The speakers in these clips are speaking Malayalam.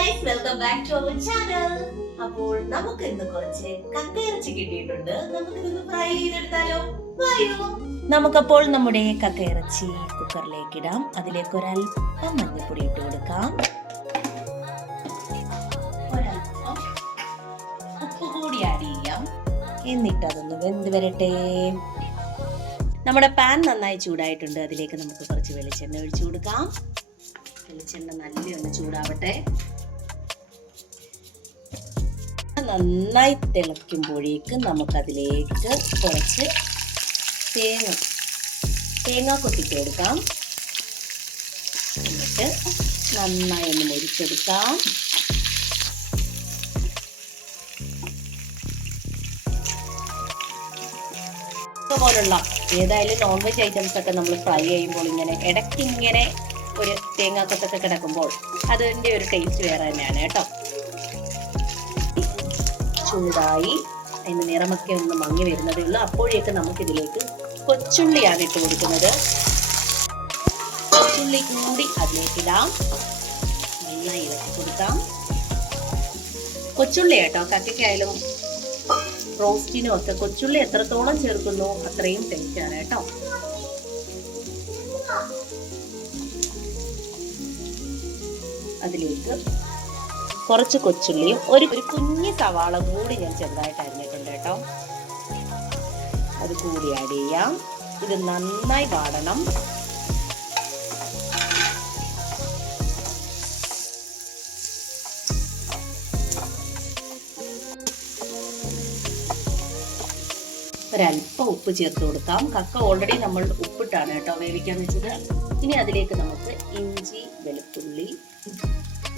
Guys welcome back to our channel അപ്പോൾ നമുക്ക് ഇന്ന് കുറച്ച് കക്കയിറച്ചി കിട്ടിയിട്ടുണ്ട്. നമുക്ക് ഇതൊന്ന് ഫ്രൈ ചെയ്തെടുത്താലോ? വായോ. നമുക്കപ്പോൾ നമ്മുടെ കക്കയിറച്ചി കുക്കറിലേക്ക് ഇടാം. അതിലേക്ക് ഒരല്പം മഞ്ഞൾപ്പൊടി ഇട്ട് കൊടുക്കാം. ഒരല്പം ഉപ്പ് കൂടി ആഡ് എന്നിട്ട് അതൊന്ന് വെന്ത് വരട്ടെ. നമ്മുടെ പാൻ നന്നായി ചൂടായിട്ടുണ്ട്. അതിലേക്ക് നമുക്ക് കുറച്ച് വെളിച്ചെണ്ണ ഒഴിച്ചു കൊടുക്കാം. വെളിച്ചെണ്ണ നല്ലൊന്ന് ചൂടാവട്ടെ. നന്നായി തിളയ്ക്കുമ്പോഴേക്ക് നമുക്കതിലേക്ക് കുറച്ച് തേങ്ങ തേങ്ങ കൊത്തിട്ട് എന്നിട്ട് നന്നായി ഒന്ന് മുരിച്ചെടുക്കാം. പോലുള്ള ഏതായാലും നോൺ വെജ് ഐറ്റംസ് ഒക്കെ നമ്മൾ ഫ്രൈ ചെയ്യുമ്പോൾ ഇങ്ങനെ ഇടയ്ക്ക് ഇങ്ങനെ ഒരു തേങ്ങാക്കൊത്തൊക്കെ കിടക്കുമ്പോൾ അതിന്റെ ഒരു ടേസ്റ്റ് വേറെ തന്നെയാണ് കേട്ടോ. ചൂടായി. അതിന്റെ നിറമൊക്കെ ഒന്ന് മങ്ങി വരുന്നതേ ഉള്ളൂ. അപ്പോഴേക്ക് നമുക്കിതിലേക്ക് കൊച്ചുള്ളിയാണ് ഇട്ട് കൊടുക്കുന്നത്. കൊച്ചുള്ളി കൂടി അതിലേക്ക് ഇടാം നന്നായി ഇളക്കി കൊടുക്കാം. കൊച്ചുള്ളി കേട്ടോ. കക്കയ്ക്കായാലും റോസ്റ്റിനും ഒക്കെ കൊച്ചുള്ളി എത്രത്തോളം ചേർക്കുന്നു അത്രയും ടേസ്റ്റ് ആണ് കേട്ടോ. അതിലേക്ക് കുറച്ച് കൊച്ചുള്ളിയും ഒരു ഒരു കുഞ്ഞ് സവാള കൂടി ഞാൻ ചെറുതായിട്ട് അരിഞ്ഞിട്ടുണ്ട് കേട്ടോ. അത് കൂടി ആഡ് ചെയ്യാം. ഇത് നന്നായി വാടണം. ഒരല്പം ഉപ്പ് ചേർത്ത് കൊടുക്കാം. കക്ക ഓൾറെഡി നമ്മൾ ഉപ്പിട്ടാണ് കേട്ടോ വേവിക്കാൻ വെച്ചത്. ഇനി അതിലേക്ക് നമുക്ക് ഇഞ്ചി വെളുത്തുള്ളി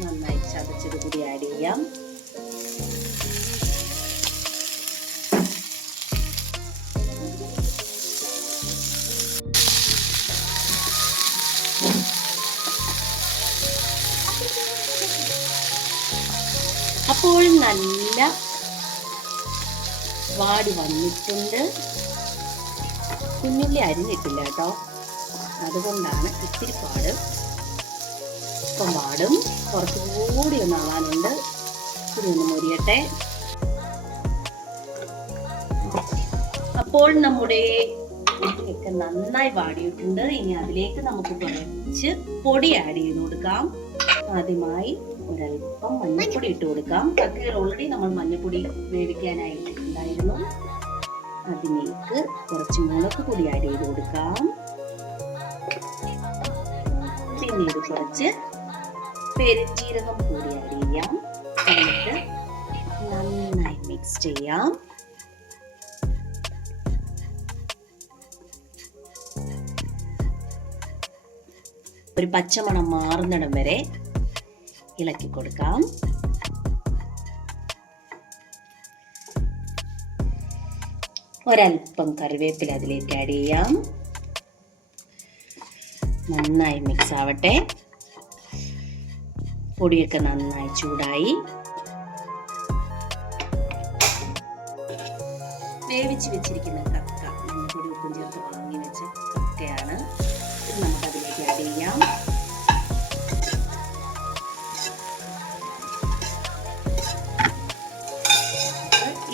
നന്നായി ചതച്ചത് കൂടി ആഡ് ചെയ്യാം. അപ്പോൾ നല്ല വാടി വന്നിട്ടുണ്ട്. കുഞ്ഞുള്ളി അരിഞ്ഞിട്ടില്ല കേട്ടോ. അതുകൊണ്ടാണ് ഇത്തിരി പാട്. ഇപ്പം പാടും കുറച്ചുകൂടി ഒന്ന് ആവാനുണ്ട്. ഇതൊന്ന് മുരിയട്ടെ. അപ്പോൾ നമ്മുടെ ഒക്കെ നന്നായി വാടിയിട്ടുണ്ട്. ഇനി അതിലേക്ക് നമുക്ക് കുറച്ച് പൊടി ആഡ് ചെയ്ത് കൊടുക്കാം. ആദ്യമായി ഒരല്പം മഞ്ഞൾപ്പൊടി ഇട്ട് കൊടുക്കാം. കക്കയിൽ ഓൾറെഡി നമ്മൾ മഞ്ഞൾപ്പൊടി വേവിക്കാനായിട്ടുണ്ടായിരുന്നു. അതിലേക്ക് കുറച്ച് മുളക് പൊടി ആഡ് ചെയ്ത് കൊടുക്കാം. പിന്നീട് കുറച്ച് പെരുംജീരകം കൂടി ആഡ് ചെയ്യാം. എന്നിട്ട് നന്നായി മിക്സ് ചെയ്യാം. ഒരു പച്ചമണം മാറുന്നിടം വരെ ഇളക്കി കൊടുക്കാം. ഒരൽപ്പം കറിവേപ്പില അതിലേക്ക് ആഡ് ചെയ്യാം. നന്നായി മിക്സ് ആവട്ടെ. പൊടിയൊക്കെ നന്നായി ചൂടായി. വേവിച്ച് വെച്ചിരിക്കുന്ന കക്ക മഞ്ഞപ്പൊടി ഉപ്പും ചേർത്ത് വാങ്ങി വെച്ച കക്കയാണ്. നമുക്ക് അതിലേക്ക് ആഡ് ചെയ്യാം.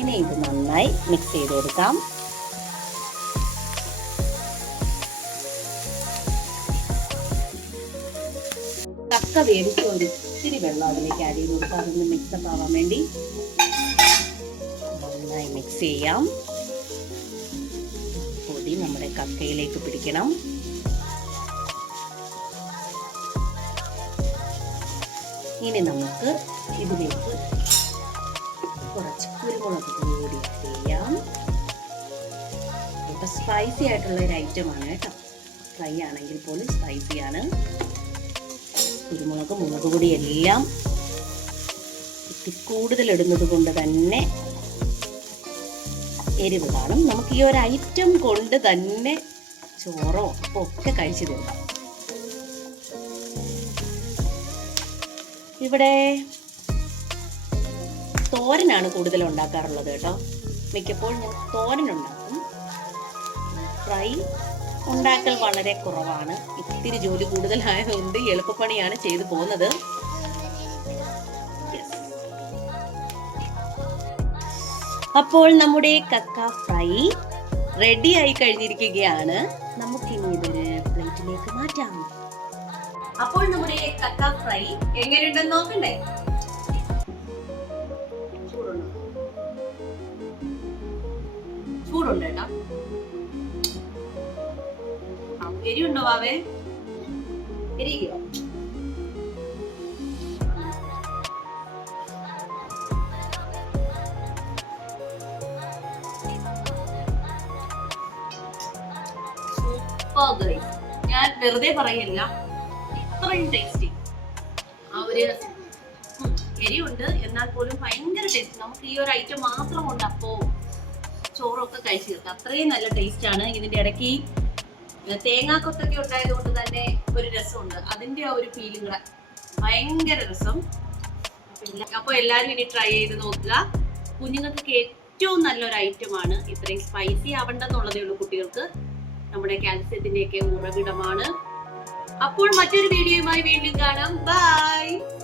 ഇനി ഇത് നന്നായി മിക്സ് ചെയ്ത് കൊടുക്കാം കക്ക വേവിച്ച ഇത്തിരി വെള്ളം അതിലേക്ക് ആഡ് ചെയ്ത് കൊടുക്കാം അതൊന്ന് മിക്സപ്പ് ആവാൻ വേണ്ടി നന്നായി മിക്സ് ചെയ്യാം. പൊടി നമ്മുടെ കക്കയിലേക്ക് പിടിക്കണം. ഇനി നമുക്ക് ഇതിലേക്ക് കുറച്ച് കുരുമുളക് കൂടി ആഡ് ചെയ്യാം. ഇപ്പം സ്പൈസി ആയിട്ടുള്ള ഒരു ഐറ്റമാണ് കേട്ടോ. ഫ്രൈ ആണെങ്കിൽ പോലും സ്പൈസിയാണ് കുരുമുളക് മുളക് പൊടി എല്ലാം കൂടുതൽ ഇടുന്നത് കൊണ്ട് തന്നെ എരിവ് കാണും നമുക്ക് ഈ ഒരു ഐറ്റം കൊണ്ട് തന്നെ ചോറോ ഒക്കെ കഴിച്ചു തീർക്കാം. ഇവിടെ തോരനാണ് കൂടുതൽ ഉണ്ടാക്കാറുള്ളത് കേട്ടോ. മിക്കപ്പോഴും ഞാൻ തോരൻ ഉണ്ടാക്കും. ഫ്രൈ ഉണ്ടാക്കൽ വളരെ കുറവാണ്. ഇത്തിരി ജോലി കൂടുതലായതുകൊണ്ട് എളുപ്പപ്പണിയാണ് ചെയ്തു പോകുന്നത്. അപ്പോൾ നമ്മുടെ കക്ക ഫ്രൈ റെഡി ആയി കഴിഞ്ഞിരിക്കുകയാണ്. നമുക്കിനി ഇതൊരു പ്ലേറ്റിലേക്ക് മാറ്റാം. അപ്പോൾ നമ്മുടെ കക്ക ഫ്രൈ എങ്ങനെയുണ്ടെന്ന് നോക്കണ്ടേ? ചൂടുണ്ട്? കേട്ടോ എരിയോ സൂപ്പർ ഞാൻ വെറുതെ പറയില്ല. അത്രയും ടേസ്റ്റി ആ ഒരു എരിവുണ്ട്. എന്നാൽ പോലും ഭയങ്കര ടേസ്റ്റ് നമുക്ക് ഈ ഒരു ഐറ്റം മാത്രം കൊണ്ട് അപ്പോ ചോറൊക്കെ കഴിച്ചു തീർക്കാം. അത്രയും നല്ല ടേസ്റ്റ് ആണ് ഇതിന്റെ ഇടയ്ക്ക് തേങ്ങാക്കൊത്തൊക്കെ ഉണ്ടായതുകൊണ്ട് തന്നെ ഒരു രസമുണ്ട്. അതിന്റെ ആ ഒരു ഫീലിംഗ് ഭയങ്കര രസം. അപ്പൊ എല്ലാരും ഇനി ട്രൈ ചെയ്ത് നോക്കുക. കുഞ്ഞുങ്ങൾക്ക് ഏറ്റവും നല്ലൊരു ഐറ്റം ആണ് ഇത്രയും സ്പൈസി ആവണ്ടെന്നുള്ളതേ ഉള്ളൂ കുട്ടികൾക്ക്. നമ്മുടെ കാൽസ്യത്തിന്റെയൊക്കെ ഉറവിടമാണ്. അപ്പോൾ മറ്റൊരു വീഡിയോയുമായി വീണ്ടും കാണാം. ബൈ